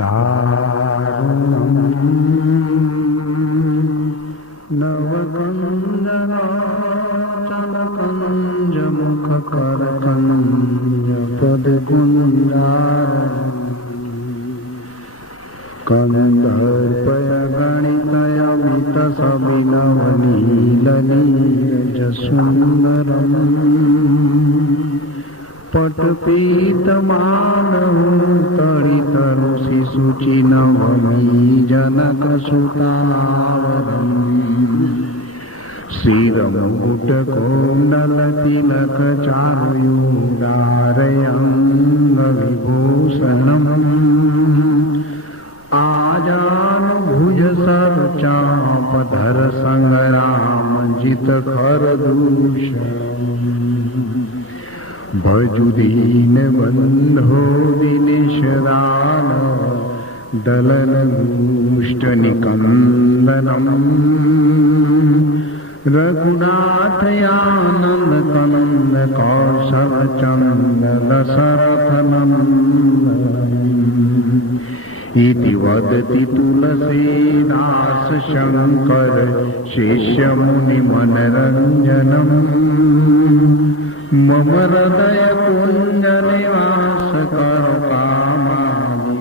दारुणम् नवकञ्जनाचलकञ्जमुखकरकञ्जपदकुञ्जारम् कन्दर्पय गणितयमितसविनवनीलनीरजसुन्दरम् पटपीतमानहं तडितरुषिशुचिनवमी जनकसुतावरम् श्रीरमुकुटकोण्डलतिलकचारुयूडारयङ्गविभूषणम् आजानुभुजसरचापधर सङ्ग्रामजितखरदूषणम् भजुदीनबन्धो दिनेशदान दलनगुष्टनिकन्दनम् रघुनाथयानन्दकनन्द कौशलचन्द दशरथनन्दनम् इति वदति तुलसीदास शङ्कर शिष्यमुनिमनरञ्जनम् मम हृदय कुञ्जनिवास करो कामादि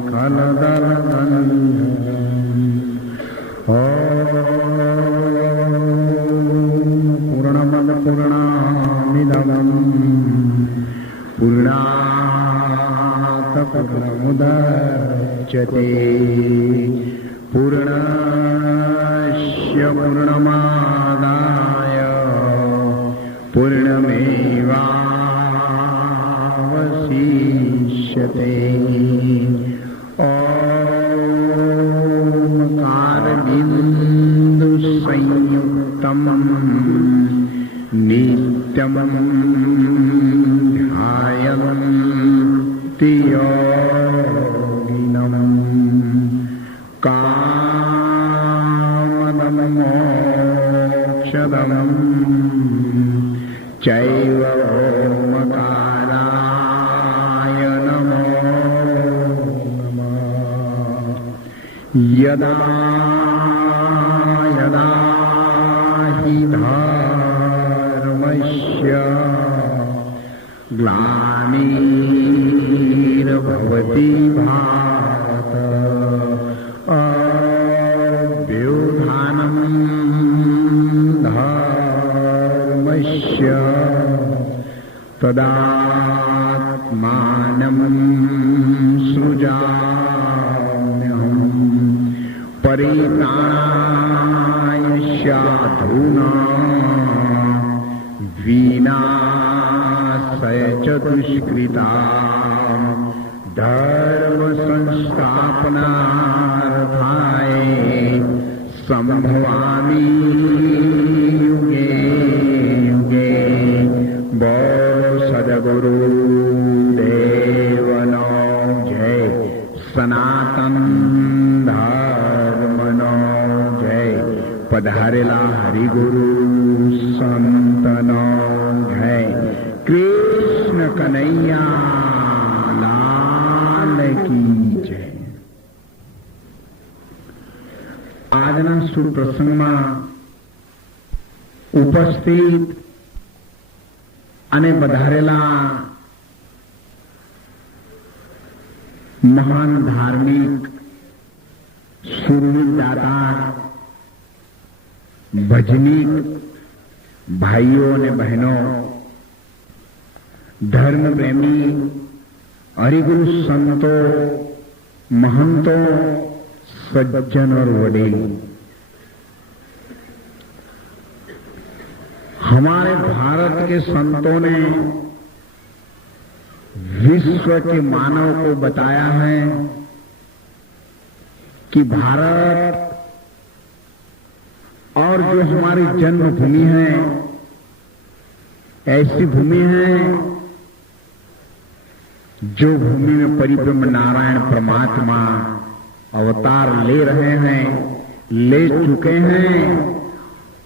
पूर्णमद पूर्णामिदम् पूर्णात् पूर्णमुदच्यते पूर्णस्य पूर्णमादाय पूर्णमेवावशिष्यते ओंकारबिन्दुसंयुक्तं नित्यं ध्यायन्ति योगिनं कामदं मोक्षदम् चैव ओमकाराय नमो नमः। यदा यदा हि धर्मस्य ग्लानिर्भवति भारत अभ्युत्थानं धर्मस्य तदात्मानं सृजाम्यहम् परित्राणाय साधूनां विनाशाय च दुष्कृतां धर्म संस्थापनार्थाय संभवामि युगे युगे। बोलो सद्गुरुदेवनो जय, सनातन धर्मनो जय, पधारेला हरिगुरु संतनो जय। कृष्ण कन्हैया लाल की जय। આજના શુભ પ્રસંગમાં ઉપસ્થિત અને પધારેલા મહાન ધાર્મિક સુરવીર દાતા ભજનીક ભાઈઓ અને બહેનો, ધર્મ પ્રેમી હરિગુરુ સંતો, महंतो, सज्जन और वडील, हमारे भारत के संतों ने विश्व के मानव को बताया है कि भारत और जो हमारी जन्मभूमि है ऐसी भूमि है जो भूमि में परिब्रह्म नारायण परमात्मा अवतार ले रहे हैं, ले चुके हैं,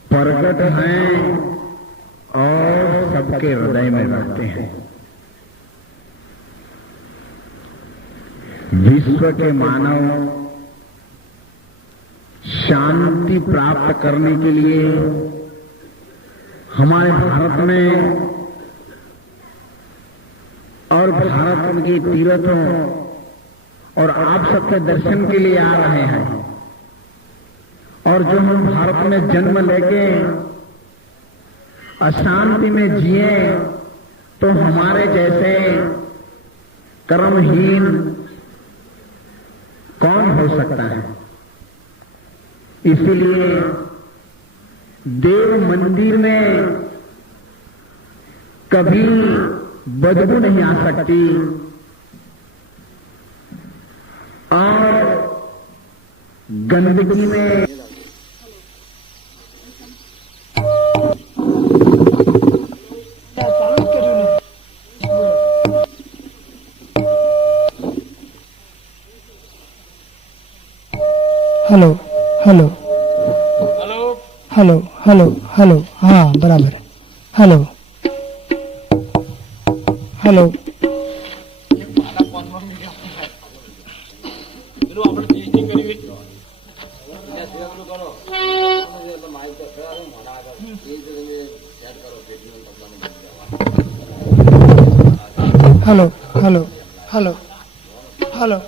प्रकट हैं और सबके हृदय में रहते हैं। विश्व के मानव शांति प्राप्त करने के लिए हमारे भारत में और भारत के तीर्थों और आप सबके दर्शन के लिए आ रहे हैं। और जो हम भारत में जन्म लेके अशांति में जिए तो हमारे जैसे कर्महीन कौन हो सकता है। इसीलिए देव मंदिर में कभी बदबू नहीं आ सकती और गंदगी में hello hello hello hello hello हाँ बराबर hello hello hello hello hello hello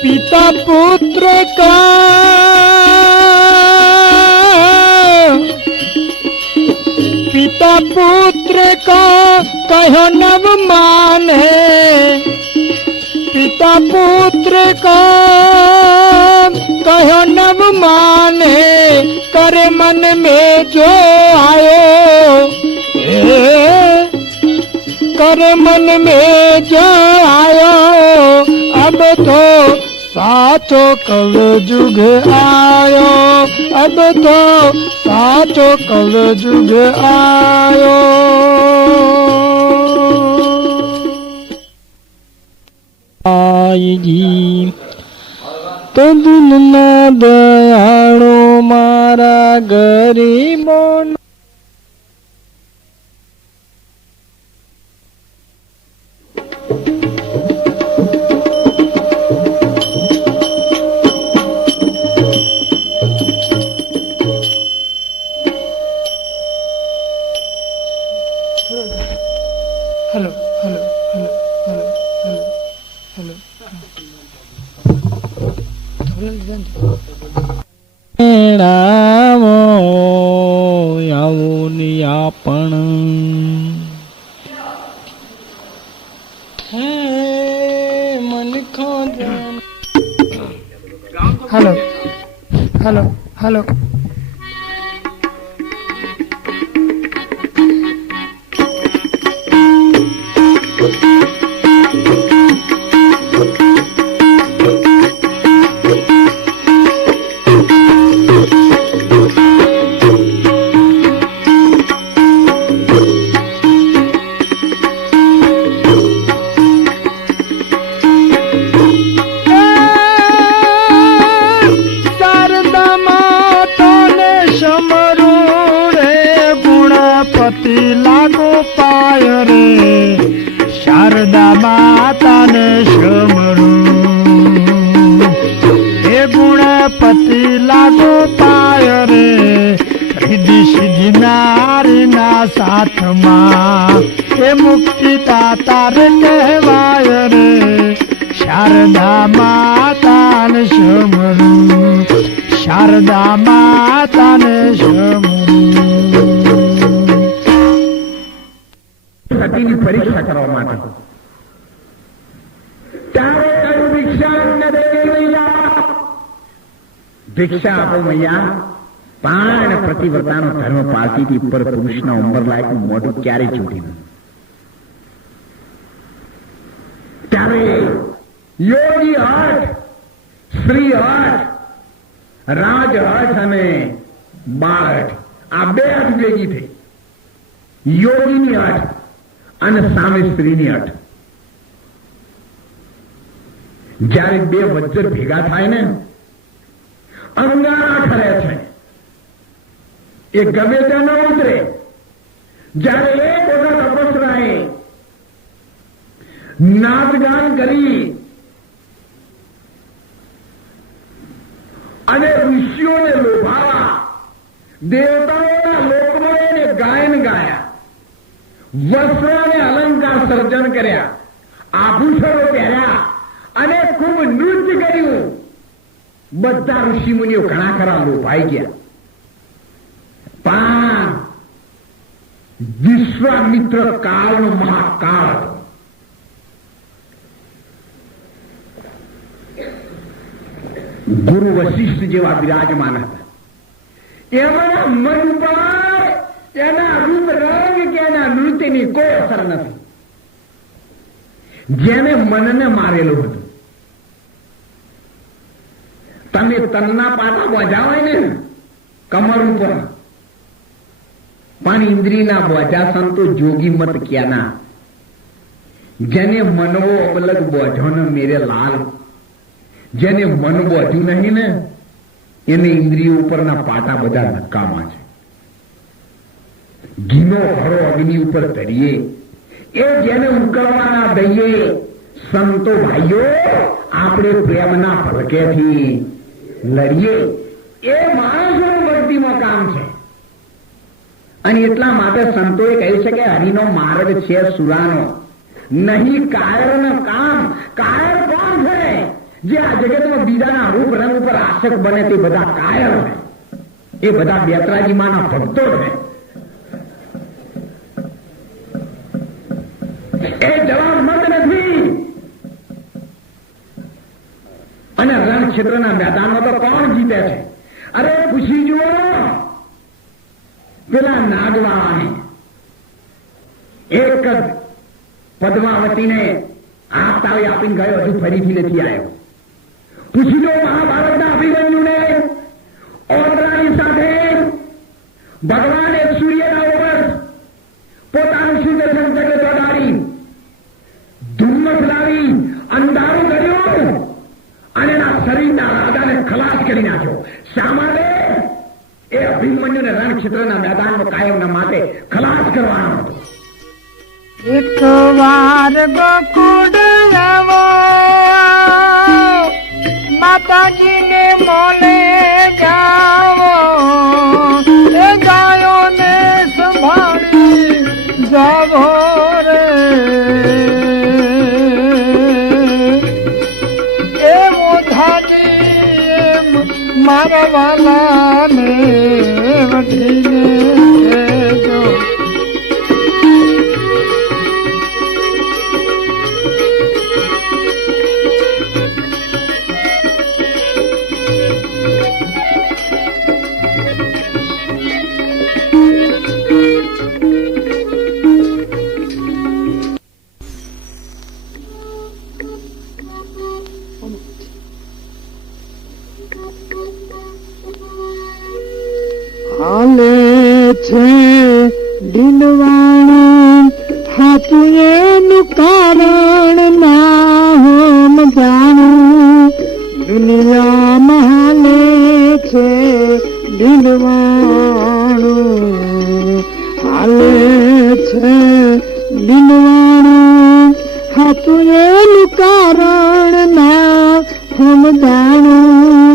पिता पुत्र का पिता पुत्र का कहो नव मान है। पिता पुत्र का कहो नव मान है। करे मन में जो आयो करे मन में जो आयो। अब तो साचो कल जुग आयो। अब तो साचो कल जुग आयो। आई जी तो दिन न दयाळो मारा गरीबो hello hello hello hello hello hello रामो यावोनी आपण हे मन खो हेलो हेलो हेलो પતિ લાગો પાય રે રિદ્ધિ સિદ્ધિ નારીના સાથમાં એ મુક્તિ દાતા રે કહેવાય રે શારદા માતાને સમરું શારદા માતાને સતીની પરીક્ષા કરવા માટે ત્યારે કહ્યું ભિક્ષા મૈયા ભિક્ષા આપો મૈયા પણ પ્રતિવ્રતાનો ધર્મ પાળતી હતી પર પુરુષના ઉંમર લાયકનું મોઢું ક્યારે ચૂંટી ત્યારે યોગી હઠ શ્રી હઠ રાજ હઠ અને બાળ હઠ આ બે હઠ ભેગી થઈ યોગીની હઠ અને સામે સ્ત્રીની હઠ જ્યારે બે વજ્ર ભેગા થાય ને અંગારા ઠરે છે એ ગમે ત્યાં ન ઉતરે જ્યારે એક વખત અપસરાએ નાચગાન કરી અને ઋષિઓને લોભાવા દેવતાઓના લોકમાં એને ગાયન ગાયા વસ્ત્રો અને અલંકાર સર્જન કર્યા આભૂષણો પહેર્યા અને ખૂબ નૃત્ય કર્યું બધા ઋષિ મુનિઓ ઘણા ખરા લોભાઈ ગયા પણ વિશ્વામિત્ર કાળનો મહાકાળ હતો ગુરુ વશિષ્ઠ જેવા બિરાજમાન હતા એમના મન પર એના રૂપ રંગ કે એના નૃત્યની કોઈ અસર નથી જેને મનને મારેલું હતું તમે તનના પાટા બોજા હોય ને કમર ઉપર પણ ઇન્દ્રિયના બોજા સંતો જોગી મત ક્યાના જેને મનવો અબલગ બોજો ને મેરે લાલ જેને મન બોધ્યું નહીં ને એને ઇન્દ્રિયો ઉપરના પાટા બધા નકામા છે ઘીનો હરો અગ્નિ ઉપર ધરીએ એ જેને ઉકળવાના દઈએ સંતો ભાઈઓ આપણે પ્રેમના ભડકેથી લડીએ એ માણસોનું ભક્તિમાં કામ છે અને એટલા માટે સંતોએ કહ્યું છે કે હરિનો માર્ગ છે સુરાનો નહીં કાયરનો કામ કાયર કોણ છે જે આ જગતમાં બીજાના રૂપ રંગ ઉપર આશક બને તે બધા કાયર છે એ બધા બેતરાજી માના ભક્તો છે એ જવાબ મત નથી અને રણ ક્ષેત્રના મેદાનમાં તો કોણ જીતે છે અરે પૂછી જુઓ પેલા નાગવાળાને એક પદ્માવતીને આ તાળી આપીને ગયો હજુ ફરીથી નથી આવ્યો પૂછી લો મહાભારતના અભિમન્યુને ઓરડાની સાથે ભગવાન એક સૂર્યના ઉપર પોતાનું સુદર્શન ચક્ર ચોટાડી ધુમ્મસ લાવી અંધારું કર્યું અને એના શરીરના રાજાને ખલાસ કરી નાખ્યો શા માટે એ અભિમન્યુને રણક્ષેત્રના મેદાનમાં કાયમના માટે ખલાસ કરવાનો હતો એક વાર ગોકુળ આવો માતાજીને મોલે જાઓ એ ગાયોને સંભાળી જાવો રે એ મોધાજી મારા વાલાને વઢીને કહેજો હાલે છે દિલવાણું હાથું એનું કારણ ના હોમ જાણું દુનિયામાં હાલે છે દિલવાણું હાલે છે દિલવાણું હાથું એનું કારણ ના હોમ જાણું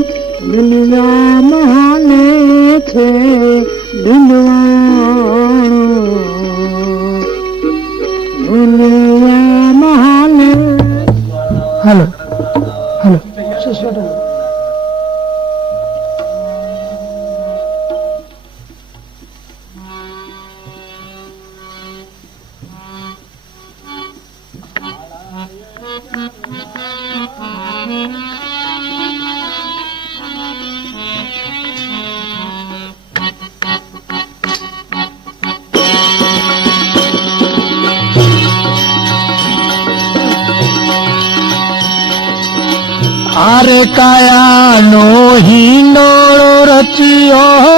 છે ઢૂંઢવાનું દુનિયામાં હાલે. હાલો હાલો અરે કાયાનો હિંડોળો રચ્યો,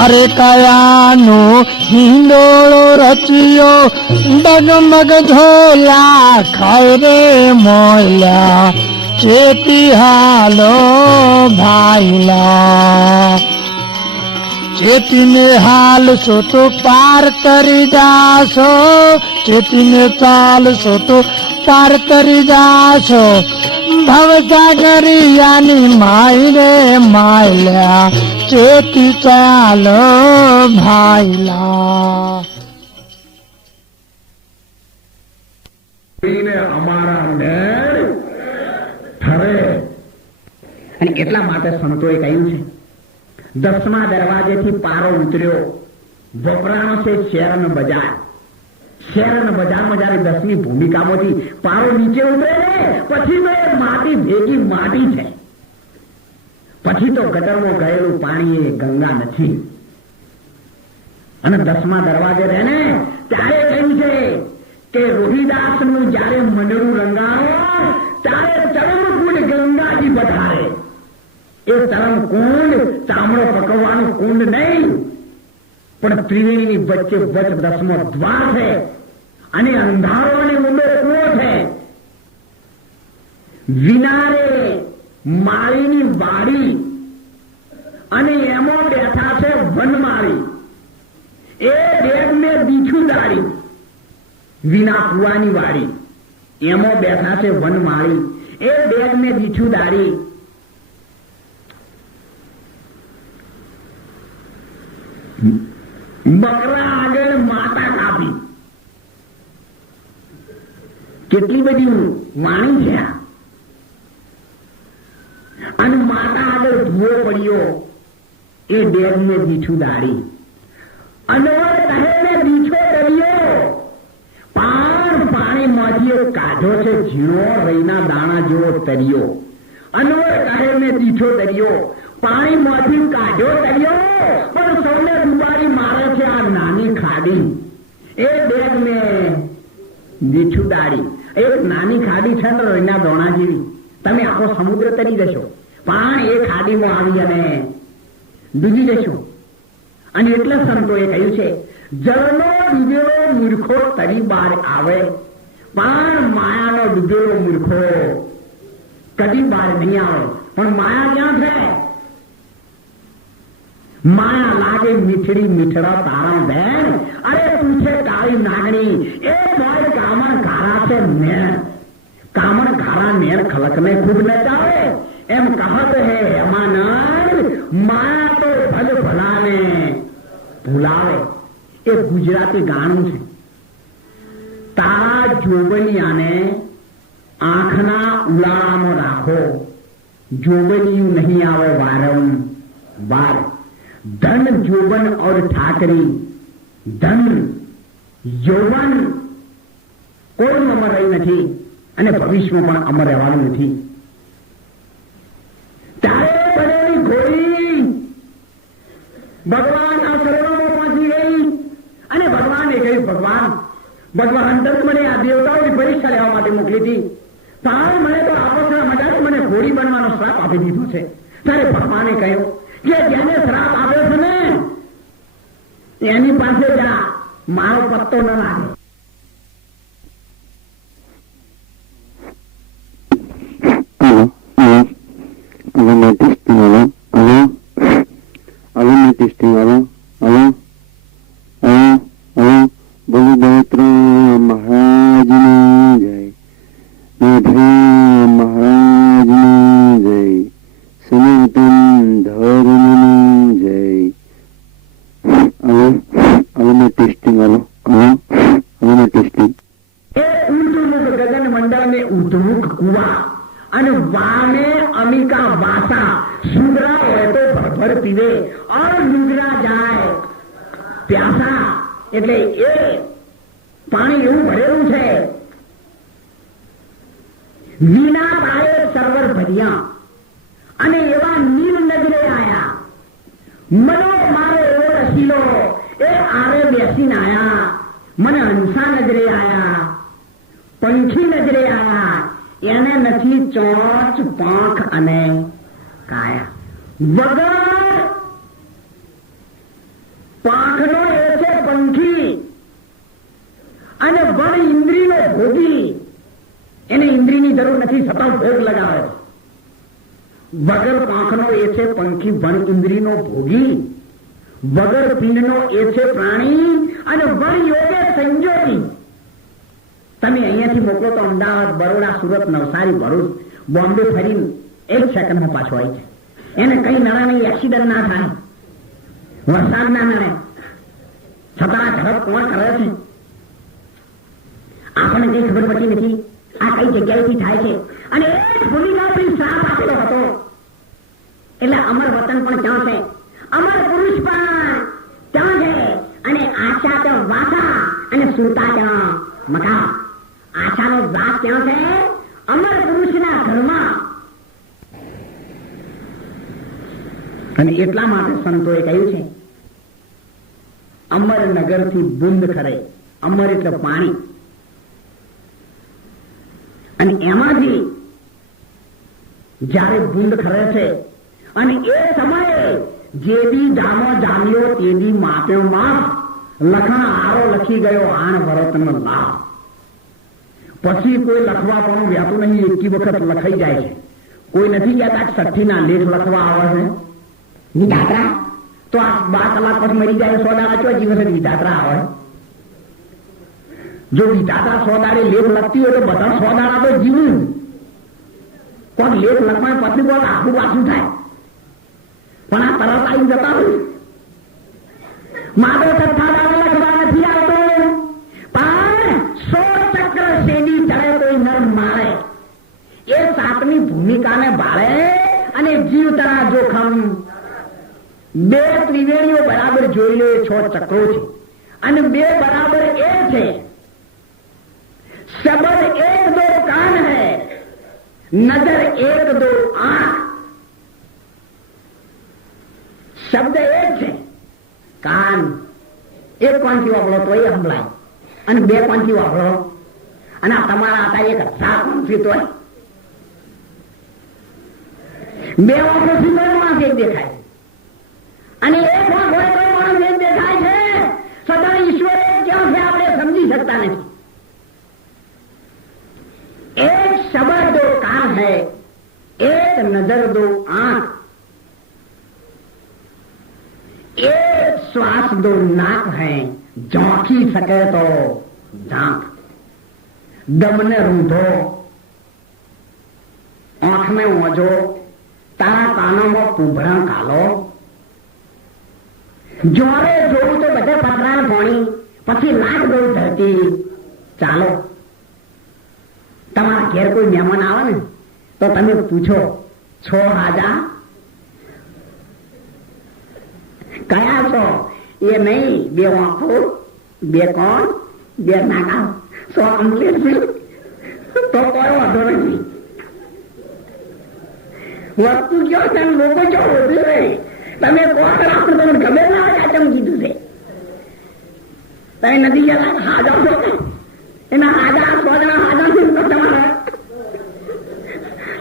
અરે કાયાનો હિંડોળો રચ્યો, ડગમગ ઝોલા ખાય રે મોલ્યા, ચેતી હાલો ભાઈલા. ચેતીને હાલશો તો પાર કરી જાશો, ચેતીને ચાલશો તો પાર કરી જાશો, ભવસાગરિયાની માય રે માયલા, ચેતી ચાલો ભાઈલા. અમારા નેર ઠરે. અને એટલા માટે સંતોએ કહ્યું છે 10મા દરવાજેથી પારો ઉતર્યો, વપરાણો છે શેરન બજાર. શેરન બજારમાં જયારે 10મી ભૂમિકામાંથી પારો નીચે ઉતરે ને પછી તો એ માટી ભેગી માટી છે, પછી તો ગટરમાં ગયેલું પાણી એ ગંગા નથી. અને 10મા દરવાજે રહે ને ત્યારે કહ્યું છે કે રોહિદાસ નું જયારે મંડળું રંગાણો ત્યારે ચરમકુંડ ગંગાજી પધારે. એ ચરમકુંડ ચામડો પકવવાનું કુંડ નહીં, પણ ત્રિવેણીની વચ્ચે વચ 10મો દ્વાર છે અને અંધારો અને ઊંડો કૂવો છે. વિનારે માળીની વાડી અને એમાં બેઠા છે વનમાળી. એ ડેગને દીઠું દાડી. વિના કુવાની વાડી એમાં બેઠા છે વનમાળી, એ ડેગને દીઠું દાડી. બકરા આગળ માતા કાપી. કેટલી બધી વાણી છે આ. અને માતા આગળ ભૂવો પડ્યો, એ ડેગને દીઠું દાડી. અનવર કહેને દીઠો કર્યો, પાણીમાંથી એક કાઢો છે ઝીણો રઈના દાણા જેવો તર્યો. અનવર કહેને દીઠો તર્યો, પાણીમાંથી કાઢ્યો તર્યો, પણ સૌને ડુબાડી મારે છે આ નાની ખાડી. એ ડેગ ને દીઠું દાડી. એક નાની ખાડી છે ને રઈના દોણા જેવી, તમે આખો સમુદ્ર તરી જશો, પણ એ ખાડીમાં આવી અને ડૂબી જશો. અને એટલે સંતોએ કહ્યું છે જળનો ડૂબેલો મૂર્ખો તરી બહાર આવે, પણ માયાનો ડૂબેલો મૂર્ખો કદી બહાર નહીં આવે. પણ માયા ક્યાં છે? માયા લાગે મીઠડી મીઠડા તારા બેન, અરે તું છે કાળી નાગણી. એ મોય કામણ ઘારા છે નેર, કામણ ઘારા નેર ખલકને ખૂબ નચાવે. એમ કહત હે હેમાનંદ, માયા તો ભલ ભલાને ભૂલાવે. એ ગુજરાતી ગાણું છે. તારા જોગણિયાને આંખના ઉલાળામાં રાખો, જોગણિયું નહીં આવે વારંવાર. ધન જોબન और ઠાકરી, ધન યૌવન કોઈ અમર રહી નથી અને ભવિષ્યમાં પણ અમર રહેવાનું નથી. ત્યારે બનેલી ઘોડી ભગવાનના શરણોમાં પહોંચી ગઈ અને ભગવાને કહ્યું ભગવાન દત્ત મને આ દેવતાઓની પરીક્ષા લેવા માટે મોકલી હતી, પણ મને તો આપણા મજાથી મને ઘોડી બનવાનો શ્રાપ આપી દીધો છે. ત્યારે ભગવાને કહ્યું કે જેને શ્રાપ આપ્યો છે ને એની પાસે જા, મારો પત્તો ન લાગે. और નુગરા જાય પ્યાસા, એટલે એ પાણી એવું ભરેલું છે. વીણા બાળે સર્વર ભર્યા અને એવા નીલ નજરે આયા. મનો મારો એવો રસીલો એ આરે બેસીને આયા. મને હંસા નજરે આયા, પંખી નજરે આયા. એને નથી ચોચ પાંખ અને કાયા. વગર પાંખનો એ છે પંખી અને વણ ઇન્દ્રિયનો ભોગી. એને ઇન્દ્રિયની જરૂર નથી, છતાં ભોગ લગાવે. વગર પાંખનો એ છે પંખી, વણ ઇન્દ્રિયનો ભોગી. વગર પિંડનો એ છે પ્રાણી અને વણ યોગે સંજોગી. તમે અહીંયાથી મોકલો તો અમદાવાદ, બરોડા, સુરત, નવસારી, ભરૂચ, બોમ્બે ફરીને 1 સેકન્ડમાં પાછો આવી છે. એને કઈ નડે નહીં, એક્સિડન્ટ ના થાય, વરસાદ ના નડે, છતાં ઝડપ કોણ કરે છે? આપણને કઈ ખબર પડતી નથી આ કઈ જગ્યાએથી થાય છે. અને એ જ ભૂમિકા પર શ્રાપ આપેલો હતો. એટલે અમર વતન પણ ક્યાં છે, અમર પુરુષ પણ ક્યાં છે, અને આશા તો વાસા અને સુરતા ક્યાં મકા. આશાનો વાસ ક્યાં છે? અમર પુરુષના ઘરમાં. અને એટલા માટે સંતોએ કહ્યું છે અમર નગરથી બુંદ ખરે. અમર એટલે પાણી. અને એમાંથી જયારે બુંદ ખરે છે અને એ સમયે જે દી જામો જામ્યો તે દી માપ્યો માપ. લખણ આરો લખી ગયો આણ ભરતનો લાભ. પછી કોઈ લખવા પણ વ્યાતું નહીં, એકી વખત લખાઈ જાય છે. કોઈ નથી કહેતા 60ના લેખ લખવા આવે છે. વિધાત્રા તો આ 12 કલાક પછી મરી જાય. 100 દાડા ચો દિવસે વિધાત્રા આવે. જો વિધાતા 100 દાડે લેખ લખતી હોય તો બધા 100 દાડા તો જીવું. કોણ લેખ લખવા પછી કોણ આખું પાછું થાય. પણ આ તરત આવી જતા હોય. માધવ સત્તા દાડા લખવા નથી આવતો, પણ 100 ચક્ર શેડી ચડે કોઈ નર મારે. એ 7મી ભૂમિકાને ભાળે અને જીવતરા જોખમ. 2 ત્રિવેણીઓ બરાબર જોઈ લે, 6 ચક્રો છે અને 2 બરાબર એ છે. शब्द 1 2 कान है, नजर 1 2 आंख. શબ્દ 1 છે, કાન 1 કોણથી વાપરો તો એ સંભળાય અને 2 કોણથી વાપરો અને તમારા હતા 1000 કોણથી તો 2 વાપરોથી માણસ એક દેખાય અને 1 વાંખ હોય તો માણસ એક દેખાય છે. સદા ઈશ્વર ક્યાં છે આપણે સમજી શકતા નથી. एक शब्द 2 कान है, एक नजर 2 आंख, एक श्वास 2 नाक है. जोखी सके तो दांत. दम ने रूंधो, आंख में ओझो, तारा कानों में पूभड़ा कालो. जोरे જોવું તો બધે પતરાણ ભોણી, પછી લાખ દઉં ધરતી. ચાલો તમારા ઘેર કોઈ મહેમાન આવે ને તો તમે પૂછો 6 હાજા કયા છો? એ નહીં 2 આંખો, 2 કોણ, 2 નાકા, 100 કમ્પ્લીટ છે તો કોઈ વાંધો નથી. વસ્તુ કયો છે લોકો જો હોતી રહે. તમે કોણ રાખો તમને ગમે ના હોય આ ચમ કીધું છે. તમે નથી ગયા હાજા છો એના હાજા 100 જણા હાજા છે તો તમારા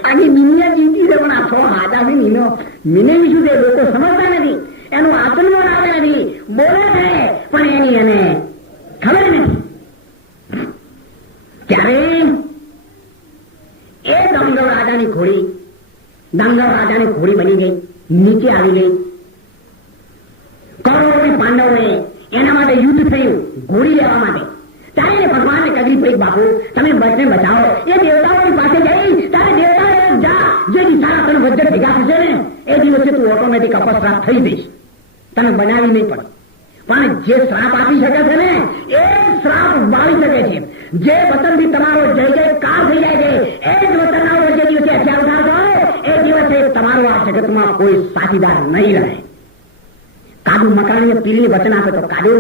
આખી દુનિયા જીતી છે. પણ આ 100 હાજા છે નીનો મીને શું છે લોકો સમજતા નથી. એનું આચરણ આવે નથી, બોલે છે પણ એની એને ખબર નથી. ત્યારે એ દંગલ રાજાની ઘોડી બની ગઈ, નીચે આવી ગઈ. કૌરવ પાંડવોએ એના માટે યુદ્ધ થયું ઘોડી લેવા માટે. ત્યારે ભગવાનને કદી ભાઈ બાપુ તમે બચને બચાવો. એ દેવતાઓની પાસે જઈ તારે દેવતાઓ જા, જે દિશાના તને વજ્ર ભેગા થશે ને એ દિવસે તું ઓટોમેટિક અપશ્રાપ થઈ જઈશ. તને બનાવી નહીં પડે. પણ જે શ્રાપ આપી શકે છે ને એ શ્રાપ વાળી શકે છે. જે વતનથી તમારો જય જયકાર થઈ જાય છે એ જ વતનના જે દિવસે હથિયાર ઉઠાવતો હોય એ દિવસે તમારો આ જગતમાં કોઈ સાથીદાર નહીં રહે. કાદુ મકરાણીએ પીરને વચન આપે તો કાદુ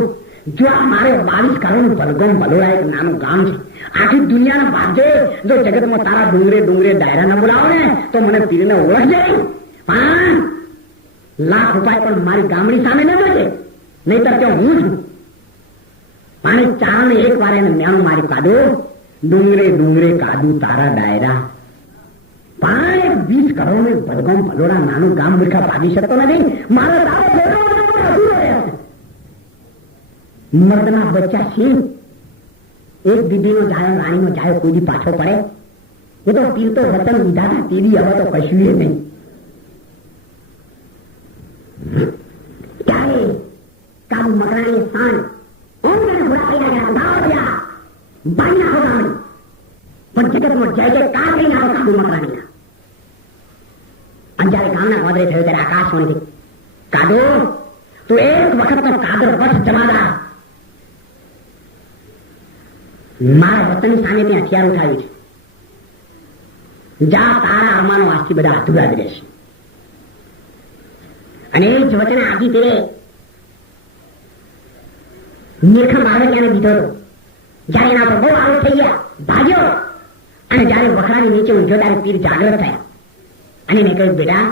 જો આ મારે 22 કરોડ ભલગોમ ભલોડા એક નાનું ગામ છે, આખી દુનિયાના ભાગે જો જગતમાં તારા ડુંગરે ડુંગરે ડાયરા ન બોલાવો ને તો મને પીરને ઓળખજે. 5 લાખ રૂપિયા પણ મારી ગામડી સામે ન જશે, નહીતર કે હું છું. પાણી ચારને એક વાર એને મેણું મારી કાદુ, ડુંગરે ડુંગરે કાદુ તારા ડાયરા. 20 કરોડ ભલગોમ ભલોડા નાનું ગામ મૂર્ખા ભાગી શકતો નથી. મારા તારો મર્દના બચ્ચા સિંહ એક દીદીનો જાયો રાણીનો જાયો કોઈ દી પાછો પડે? એ તો પીર તો વતન લીધા હતા તેવી હવે તો કશું નહીં. ક્યારે કાબુ મકરાણી સાંજ બાઈ નાખો ગામડી, પણ જગતમાં જય જય કાર કરી નાખો કાબુ મકરાણી. અને જયારે ગામના ગોદરે થયો ત્યારે આકાશવાણીથી કાદુ તું એક વખત તો કાદર બસ જમાદાર મારા વતનની સામે ત્યાં હથિયાર ઉઠાવ્યું છે. જા તારા અરમાનો આજથી બધા અધૂરા જ રહેશે. અને એ જ વચને આજી તેરે નીરખમ બાળક એને દીધો હતો. જયારે એના પર બહુ આરોપ થઈ ગયા, ભાગ્યો, અને જયારે વખરાની નીચે ઊંઘ્યો ત્યારે પીર જાગ્રત થયા. અને મેં કહ્યું બેટા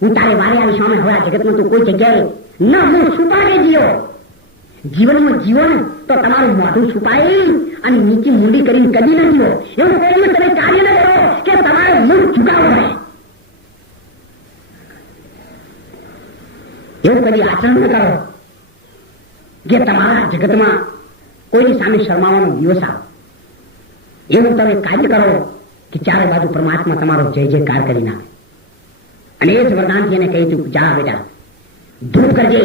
હું તારે વારે આવી સામે હવે આ જગતમાં તું કોઈ જગ્યાએ ન હું છુપાડે જીવો. જીવનમાં જીવો ને તો તમારું મોઢું છુપાય અને નીચી મૂડી કરીને કદી ન જીવો. એવું કોઈ તમે કાર્ય ન કરો કે તમારે મુખ ઝુકાવવું પડે. એવું કદી આચરણ ન કરો કે તમારા જગતમાં કોઈની સામે શરમાવાનો દિવસ આવે. એવું તમે કાર્ય કરો કે ચારે બાજુ પરમાત્મા તમારો જય જયકાર કરી નાખે. અને એ જ વરદાનથી એને કહ્યું તું જા બેટા ધૂપ કરજે.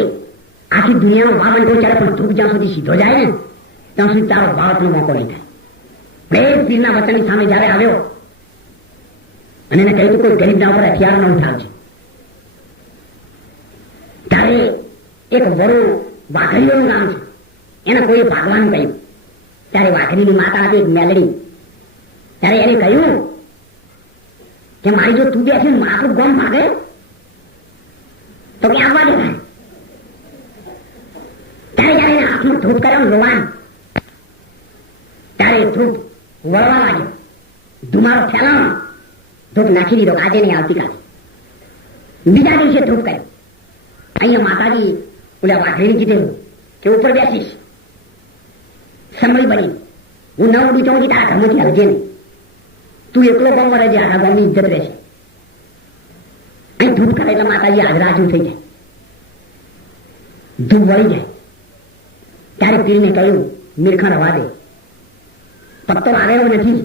આખી દુનિયાનો વાવંટો ચાલે પણ ધૂપ જ્યાં સુધી સીધો જાય ને ત્યાં સુધી તારો વાવટનો મોકો નહીં થાય. એ પીરના વચનની સામે જયારે આવ્યો અને એને કહ્યું કોઈ ગરીબના ઉપર હથિયાર ન ઉઠાવજે. ત્યારે એક વરુ વાઘરીઓનું નામ છે, એને કોઈએ ભાગવાનું કહ્યું. ત્યારે વાઘરીની માતા હતી એક મેલડી. ત્યારે એને કહ્યું કે મારી જો તું બેસીને મારું ગમ ભાગે તો કે આવવા દે. ત્યારે જયારે એને હાથમાં ધૂપ કર્યો લોવાન, ત્યારે ધૂપ વળવા લાગ્યો, ધુમાડો ફેલાવો, ધૂપ નાખી દીધો. આજે નહીં આવતીકાલે. બીજા દિવસે ધૂપ કર્યો. અહીંયા માતાજી ઓલા વાઘરીને કીધેલું કે ઉપર બેસીશ સમળી બની, હું ન ઉડી જાઉં તારા ઘરમાંથી હલજે નહીં, તું એકલો ગમ વળે છે, આખા ગામની ઇજ્જત રહેશે. અહીં ધૂપ કરે એટલે માતાજી હાજરાજુ થઈ જાય, ધૂપ વળી જાય. ત્યારે પીરને કહ્યું મીરખા રવા દે, પત્તો આવેલો નથી,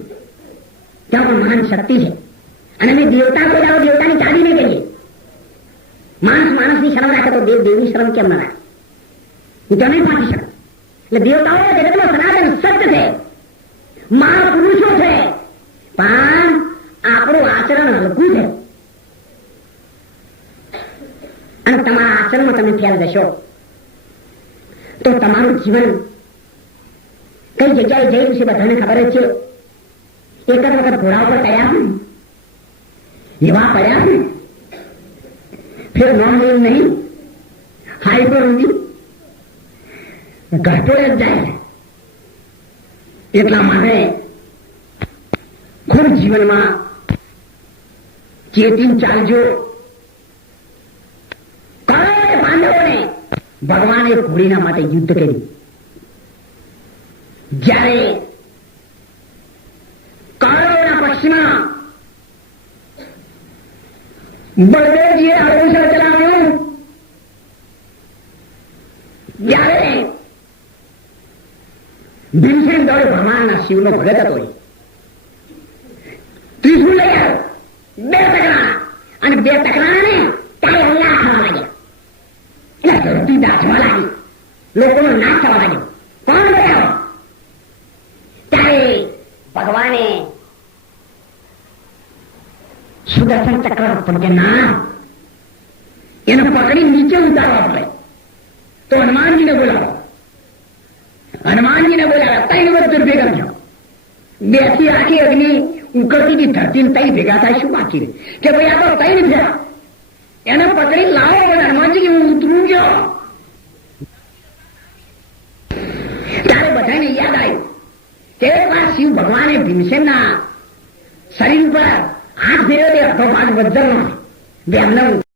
ત્યાં પણ મહાન શક્તિ છે. અને અમે દેવતા કોઈ જાઓ દેવતાની ચાલી નહીં કહીએ. માણસ માણસની શરમ રાખે તો દેવ દેવની શરમ કેમ ના રાખે? હું તો નહીં પાછી શકું. એટલે દેવતાઓ જગતમાં સનાતન સત્ય છે, મહાપુરુષો છે, પણ આપણું આચરણ હલકું છે. અને તમારા આચરણમાં તમે ફેલ જશો તો તમારું જીવન કઈ જગ્યાએ જઈ છે બધાને ખબર જ છે. એક જ વખત ઘોડા ઉપર પડ્યા એવા પડ્યા ફેર નોમ લેવું નહીં, હાઈ પર ઊંધી ઘટો જ જાય. એટલા માટે ખૂબ જીવનમાં ચેતીને ચાલજો. પાંડવોને ભગવાને ઘોડીના માટે યુદ્ધ કર્યું. જ્યારે કૌરવોના પક્ષમાં બળદેવજીએ અવસર ચલાવ્યું, જ્યારે ભીમસેન દોડે ભગવાનના શિવનો ભગત હતો, ત્રીસું લઈ આવ્યો, 2 ટકરાણા, અને 2 ટકરાણાને ત્યારે હલ્લા થવા લાગ્યા. એટલે ધરતી દાઝવા લાગી, લોકોનો નાશ થવા લાગ્યો. કોણ બચાવો? ત્યારે ભગવાને સુદર્શન ચક્ર પણ કે ના, એને પકડી નીચે ઉતારવા પડે. તો હનુમાનજીને બોલાવો. હનુમાનજીને બોલાવ્યા, 3 વર્ષ ભેગા થયો. 2 થી આખી અગ્નિ ઉકળતી હતી, ધરતી 3 ભેગા થાય શું બાકી રહે? કે ભાઈ આ તો 3 છે, એને પકડી લાવો. હનુમાનજી કે હું ઉતરું ગયો, કે એકવાર શિવ ભગવાને ભીમસેનના શરીર પર હાથ ફેર્યો તે અધોભાગ વજ્રનો. એમને